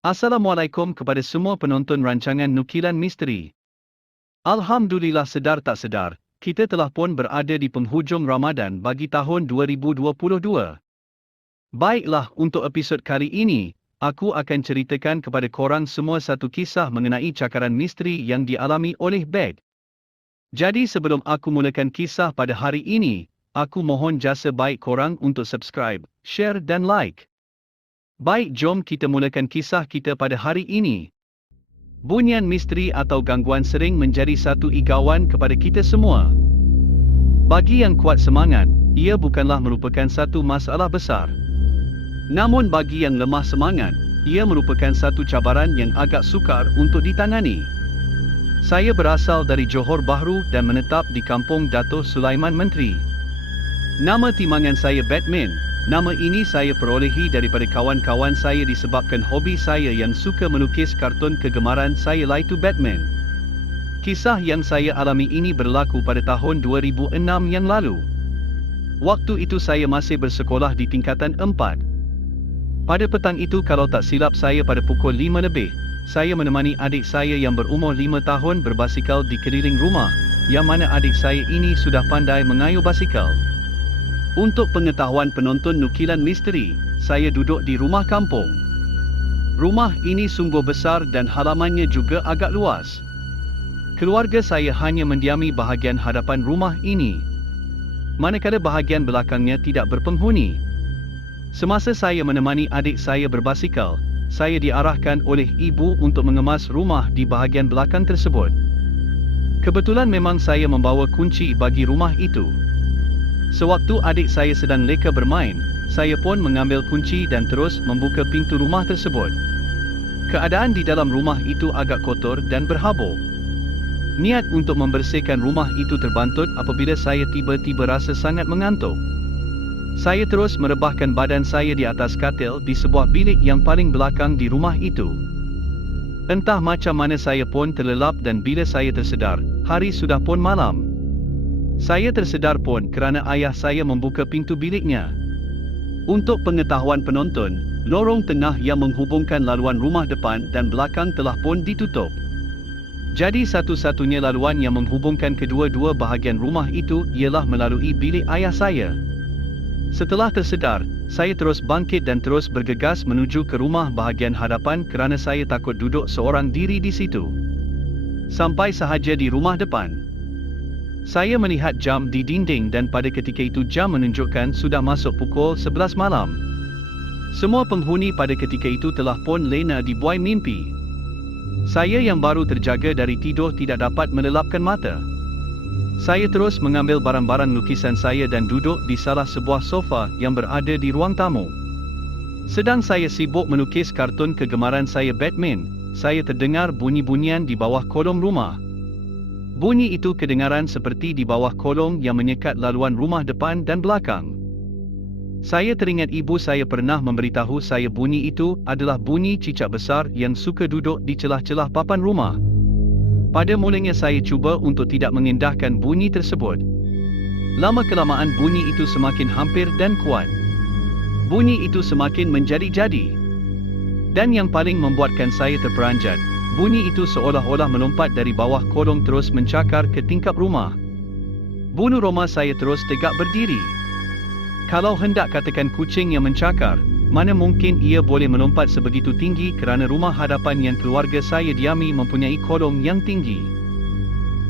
Assalamualaikum kepada semua penonton rancangan Nukilan Misteri. Alhamdulillah sedar tak sedar, kita telah pun berada di penghujung Ramadan bagi tahun 2022. Baiklah, untuk episod kali ini, aku akan ceritakan kepada korang semua satu kisah mengenai cakaran misteri yang dialami oleh Bed. Jadi sebelum aku mulakan kisah pada hari ini, aku mohon jasa baik korang untuk subscribe, share dan like. Baik, jom kita mulakan kisah kita pada hari ini. Bunian misteri atau gangguan sering menjadi satu igawan kepada kita semua. Bagi yang kuat semangat, ia bukanlah merupakan satu masalah besar. Namun bagi yang lemah semangat, ia merupakan satu cabaran yang agak sukar untuk ditangani. Saya berasal dari Johor Bahru dan menetap di kampung Dato' Sulaiman Menteri. Nama timangan saya Batman. Nama ini saya perolehi daripada kawan-kawan saya disebabkan hobi saya yang suka melukis kartun kegemaran saya iaitu Batman. Kisah yang saya alami ini berlaku pada tahun 2006 yang lalu. Waktu itu saya masih bersekolah di tingkatan 4. Pada petang itu, kalau tak silap saya, pada pukul 5 lebih, saya menemani adik saya yang berumur 5 tahun berbasikal di keliling rumah, yang mana adik saya ini sudah pandai mengayuh basikal. Untuk pengetahuan penonton Nukilan Misteri, saya duduk di rumah kampung. Rumah ini sungguh besar dan halamannya juga agak luas. Keluarga saya hanya mendiami bahagian hadapan rumah ini, manakala bahagian belakangnya tidak berpenghuni. Semasa saya menemani adik saya berbasikal, saya diarahkan oleh ibu untuk mengemas rumah di bahagian belakang tersebut. Kebetulan memang saya membawa kunci bagi rumah itu. Sewaktu adik saya sedang leka bermain, saya pun mengambil kunci dan terus membuka pintu rumah tersebut. Keadaan di dalam rumah itu agak kotor dan berhabuk. Niat untuk membersihkan rumah itu terbantut apabila saya tiba-tiba rasa sangat mengantuk. Saya terus merebahkan badan saya di atas katil di sebuah bilik yang paling belakang di rumah itu. Entah macam mana saya pun terlelap, dan bila saya tersedar, hari sudah pun malam. Saya tersedar pun kerana ayah saya membuka pintu biliknya. Untuk pengetahuan penonton, lorong tengah yang menghubungkan laluan rumah depan dan belakang telah pun ditutup. Jadi satu-satunya laluan yang menghubungkan kedua-dua bahagian rumah itu ialah melalui bilik ayah saya. Setelah tersedar, saya terus bangkit dan terus bergegas menuju ke rumah bahagian hadapan kerana saya takut duduk seorang diri di situ. Sampai sahaja di rumah depan, saya melihat jam di dinding dan pada ketika itu jam menunjukkan sudah masuk pukul 11 malam. Semua penghuni pada ketika itu telah pun lena dibuai mimpi. Saya yang baru terjaga dari tidur tidak dapat melelapkan mata. Saya terus mengambil barang-barang lukisan saya dan duduk di salah sebuah sofa yang berada di ruang tamu. Sedang saya sibuk melukis kartun kegemaran saya Batman, saya terdengar bunyi-bunyian di bawah kolong rumah. Bunyi itu kedengaran seperti di bawah kolong yang menyekat laluan rumah depan dan belakang. Saya teringat ibu saya pernah memberitahu saya bunyi itu adalah bunyi cicak besar yang suka duduk di celah-celah papan rumah. Pada mulanya saya cuba untuk tidak mengindahkan bunyi tersebut. Lama-kelamaan bunyi itu semakin hampir dan kuat. Bunyi itu semakin menjadi-jadi. Dan yang paling membuatkan saya terperanjat, bunyi itu seolah-olah melompat dari bawah kolong terus mencakar ke tingkap rumah. Bulu roma saya terus tegak berdiri. Kalau hendak katakan kucing yang mencakar, mana mungkin ia boleh melompat sebegitu tinggi kerana rumah hadapan yang keluarga saya diami mempunyai kolong yang tinggi.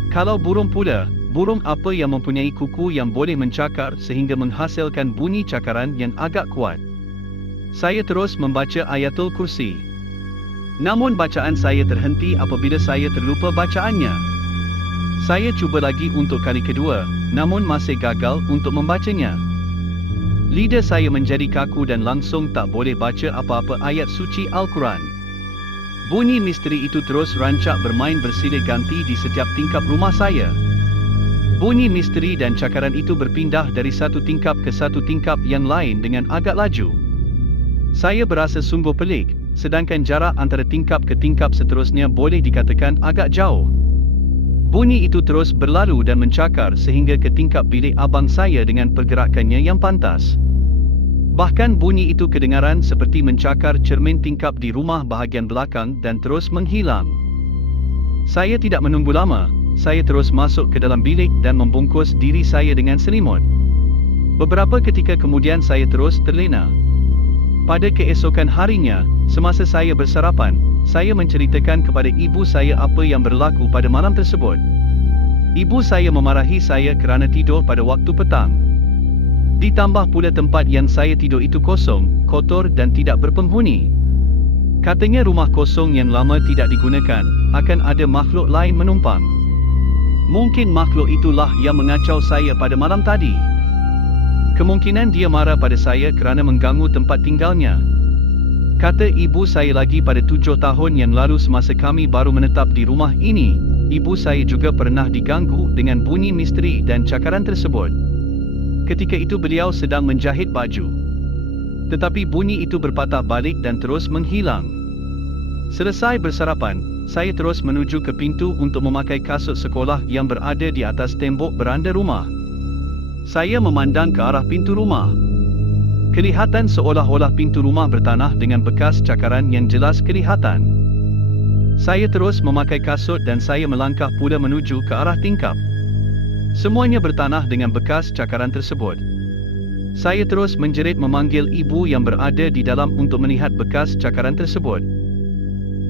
Kalau burung pula, burung apa yang mempunyai kuku yang boleh mencakar sehingga menghasilkan bunyi cakaran yang agak kuat. Saya terus membaca Ayatul Kursi. Namun bacaan saya terhenti apabila saya terlupa bacaannya. Saya cuba lagi untuk kali kedua, namun masih gagal untuk membacanya. Lidah saya menjadi kaku dan langsung tak boleh baca apa-apa ayat suci Al-Quran. Bunyi misteri itu terus rancak bermain bersilih ganti di setiap tingkap rumah saya. Bunyi misteri dan cakaran itu berpindah dari satu tingkap ke satu tingkap yang lain dengan agak laju. Saya berasa sungguh pelik, sedangkan jarak antara tingkap ke tingkap seterusnya boleh dikatakan agak jauh. Bunyi itu terus berlalu dan mencakar sehingga ke tingkap bilik abang saya dengan pergerakannya yang pantas. Bahkan bunyi itu kedengaran seperti mencakar cermin tingkap di rumah bahagian belakang dan terus menghilang. Saya tidak menunggu lama, saya terus masuk ke dalam bilik dan membungkus diri saya dengan selimut. Beberapa ketika kemudian saya terus terlena. Pada keesokan harinya, semasa saya bersarapan, saya menceritakan kepada ibu saya apa yang berlaku pada malam tersebut. Ibu saya memarahi saya kerana tidur pada waktu petang. Ditambah pula tempat yang saya tidur itu kosong, kotor dan tidak berpenghuni. Katanya rumah kosong yang lama tidak digunakan, akan ada makhluk lain menumpang. Mungkin makhluk itulah yang mengacau saya pada malam tadi. Kemungkinan dia marah pada saya kerana mengganggu tempat tinggalnya. Kata ibu saya lagi pada 7 tahun yang lalu semasa kami baru menetap di rumah ini, ibu saya juga pernah diganggu dengan bunyi misteri dan cakaran tersebut. Ketika itu beliau sedang menjahit baju. Tetapi bunyi itu berpatah balik dan terus menghilang. Selesai bersarapan, saya terus menuju ke pintu untuk memakai kasut sekolah yang berada di atas tembok beranda rumah. Saya memandang ke arah pintu rumah. Kelihatan seolah-olah pintu rumah bertanah dengan bekas cakaran yang jelas kelihatan. Saya terus memakai kasut dan saya melangkah pula menuju ke arah tingkap. Semuanya bertanah dengan bekas cakaran tersebut. Saya terus menjerit memanggil ibu yang berada di dalam untuk melihat bekas cakaran tersebut.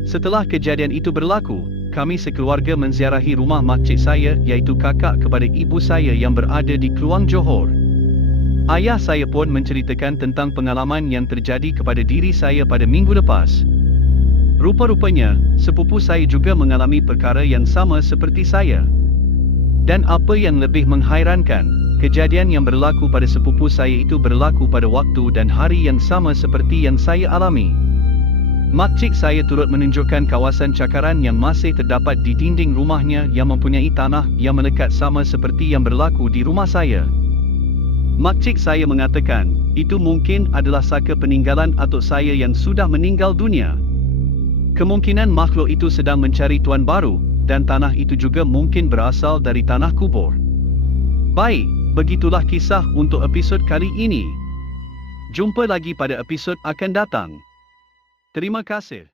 Setelah kejadian itu berlaku, kami sekeluarga menziarahi rumah makcik saya iaitu kakak kepada ibu saya yang berada di Kluang Johor. Ayah saya pun menceritakan tentang pengalaman yang terjadi kepada diri saya pada minggu lepas. Rupa-rupanya, sepupu saya juga mengalami perkara yang sama seperti saya. Dan apa yang lebih menghairankan, kejadian yang berlaku pada sepupu saya itu berlaku pada waktu dan hari yang sama seperti yang saya alami. Makcik saya turut menunjukkan kawasan cakaran yang masih terdapat di dinding rumahnya yang mempunyai tanah yang melekat sama seperti yang berlaku di rumah saya. Makcik saya mengatakan, itu mungkin adalah saka peninggalan atuk saya yang sudah meninggal dunia. Kemungkinan makhluk itu sedang mencari tuan baru, dan tanah itu juga mungkin berasal dari tanah kubur. Baik, begitulah kisah untuk episod kali ini. Jumpa lagi pada episod akan datang. Terima kasih.